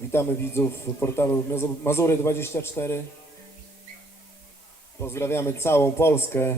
Witamy widzów portalu Mazu- Mazury24. Pozdrawiamy całą Polskę.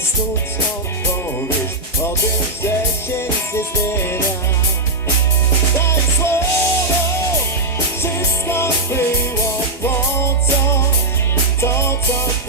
Sztuczną odpowiedź O tym, że się nic nie zmienia Daj słowo. Wszystko było po co? To co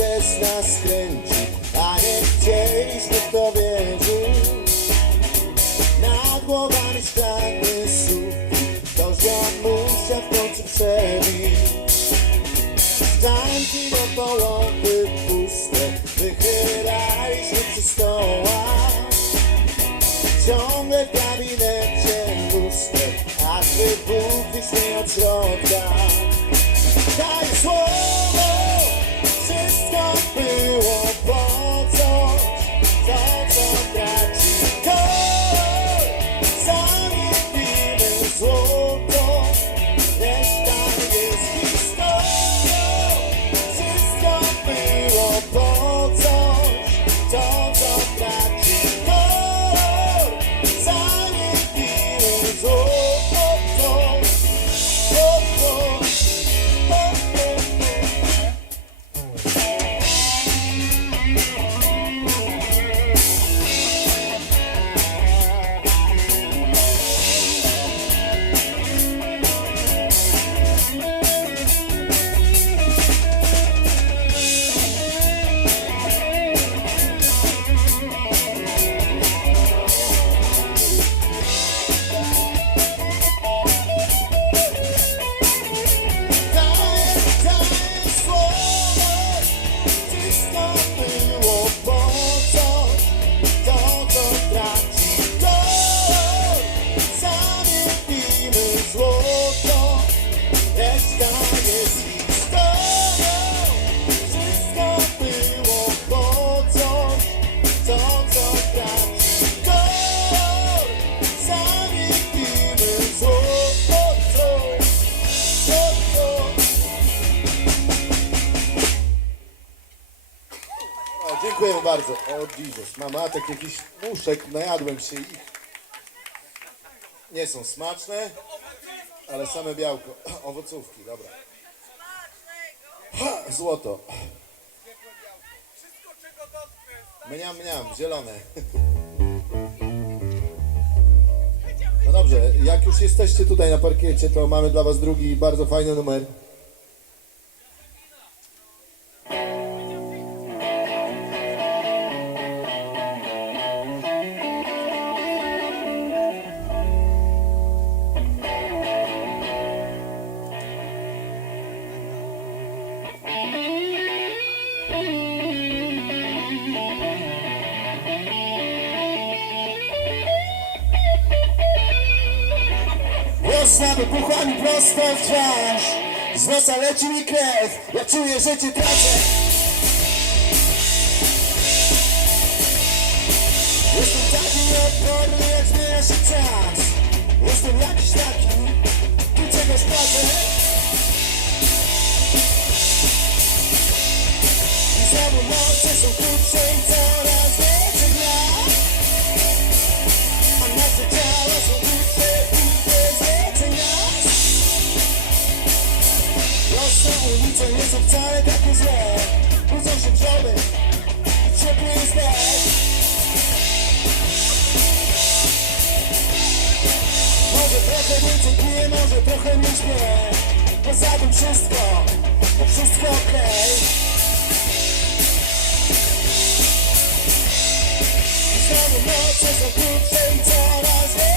bez nas kręci A nie chcieliśmy to wierzyć. Nad głowami szklany sufit Ktoś ją musiał w końcu przebić Szklanki do połowy puste Wychylaliśmy przy stołach. Ciągle w gabinecie luster Aż wybuchliśmy od środka. Daj słowo o, dziękujemy bardzo. O Jesus, mam atak jakiś muszek, najadłem się ich. Nie są smaczne, ale same białko. Owocówki, dobra. Ha, złoto. Mniam, mniam, zielone. No dobrze, jak już jesteście tutaj na parkiecie, to mamy dla was drugi bardzo fajny numer. Mocna wybucha prosto w twarz. Z nosa leci mi krew Ja czuję, że cię tracę. Jestem taki nieodporny, jak zmienia się czas. Jestem jakiś taki Tu czegoś pracę I znowu noce są krótsze i całe Ulice nie są wcale takie złe. Budzą się drzewy i ciepły jest deszcz Może trochę więcej piję, może trochę mniej śpię. Poza tym wszystko, bo wszystko okej. I Znowu noce są krótsze i coraz więcej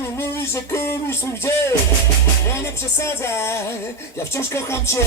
mi mówi, że kupisz swój dzień Ja nie przesadzaj, ja wciąż kocham cię